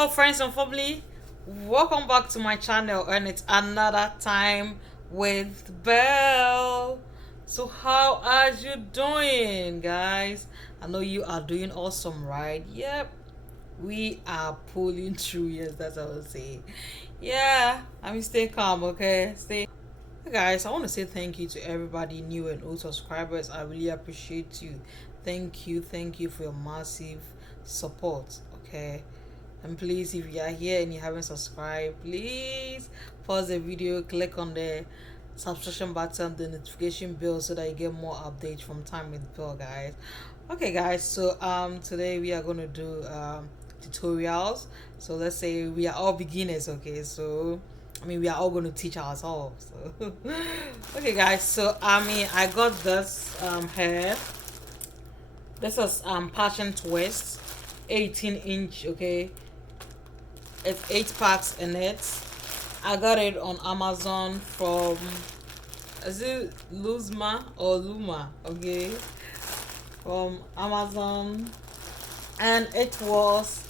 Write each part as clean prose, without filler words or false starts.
Hello friends and family, welcome back to my channel, and it's another time with Belle. So how are you doing, guys? I know you are doing awesome, right? Yep, we are pulling through. Yes, that's what I would say. Yeah, I mean, stay calm, okay? Stay. Hey guys, I want to say thank you to everybody new and old subscribers. I really appreciate you. Thank you for your massive support, okay? And please, if you are here and you haven't subscribed, please pause the video, click on the subscription button, the notification bell, so that you get more updates from time with Bell, guys. Okay guys, so today we are going to do tutorials. So let's say we are all beginners, okay? So I mean, we are all going to teach ourselves. So okay guys, so I got this hair. This is passion twist, 18-inch, okay? It's 8 packs in it. I got it on Amazon from, is it Luzma or Luma, okay? From Amazon, and it was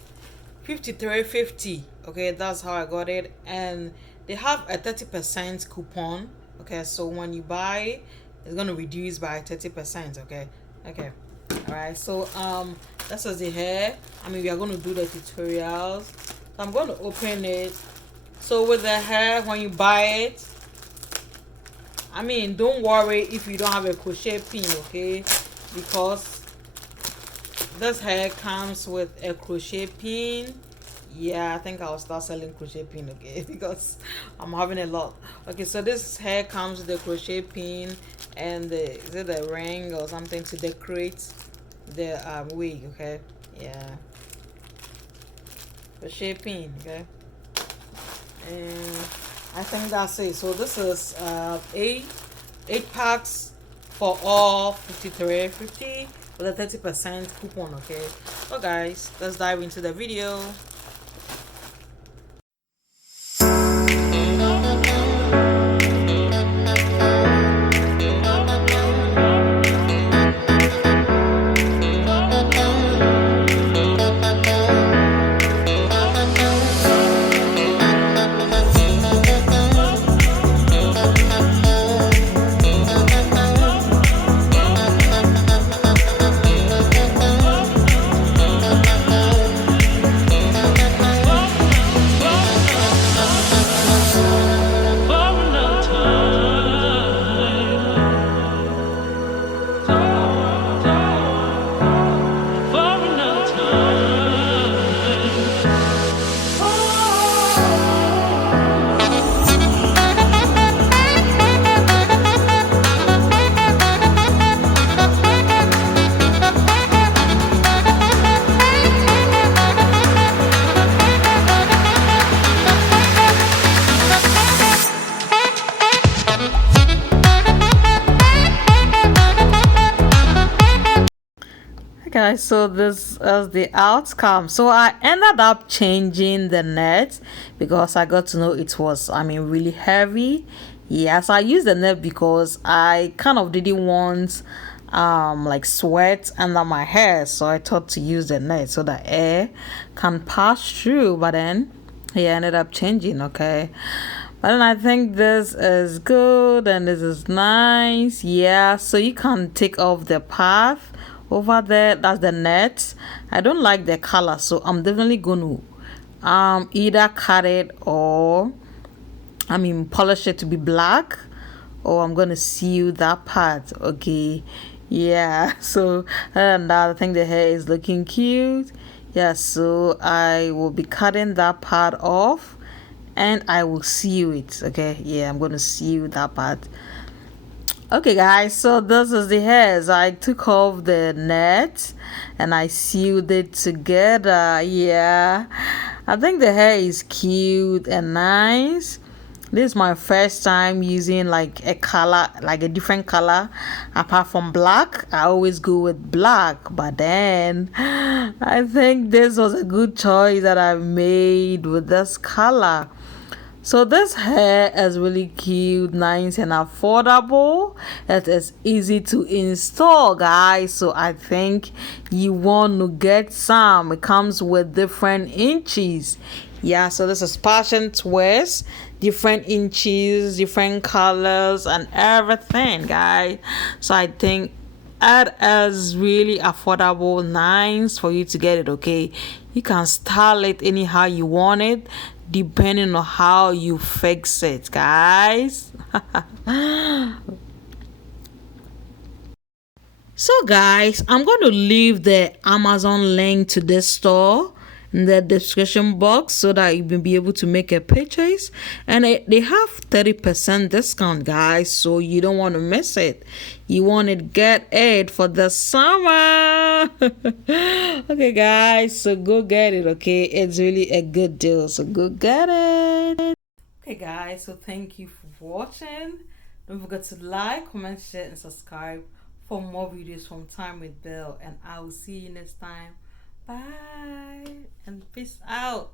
53.50, okay? That's how I got it. And they have a 30% coupon, okay? So when you buy, it's gonna reduce by 30%, okay? Okay, all right. So this is the hair. We are going to do the tutorials. So I'm going to open it. So with the hair, when you buy it, don't worry if you don't have a crochet pin, okay? Because this hair comes with a crochet pin. Yeah, I think I'll start selling crochet pin, okay? Because I'm having a lot. Okay, so this hair comes with the crochet pin and is it a ring or something to decorate the wig, okay? Yeah, crochet pin, okay? And I think that's it. So this is eight packs for all 53.50 with a 30% coupon, okay? So guys, let's dive into the video. Guys, so this is the outcome. So I ended up changing the net because I got to know it was really heavy. Yes, I used the net because I kind of didn't want like sweat under my hair, so I thought to use the net so that air can pass through. But then I ended up changing, okay? But then I think this is good and this is nice. Yeah, so you can take off the path over there. That's the net. I don't like the color, so I'm definitely going to either cut it or polish it to be black, or I'm gonna seal that part, okay? Yeah, so and I think the hair is looking cute. Yeah, so I will be cutting that part off and I will seal it, okay? Yeah, I'm gonna seal that part. Okay guys, so this is the hair. So I took off the net and I sealed it together. Yeah, I think the hair is cute and nice. This is my first time using like a color, like a different color apart from black. I always go with black, but then I think this was a good choice that I made with this color. So this hair is really cute, nice and affordable. It is easy to install, guys. So I think you want to get some. It comes with different inches. Yeah, so this is passion twist, different inches, different colors and everything, guys. So I think it is really affordable, nice for you to get it. Okay, you can style it anyhow you want it depending on how you fix it, guys. So guys, I'm going to leave the Amazon link to this store in the description box so that you will be able to make a purchase, and they have 30% discount, guys, so you don't want to miss it. You want to get it for the summer. Okay guys, so go get it. Okay, it's really a good deal, so go get it. Okay guys, so thank you for watching. Don't forget to like, comment, share and subscribe for more videos from Time with Belle, and I will see you next time. Bye and peace out.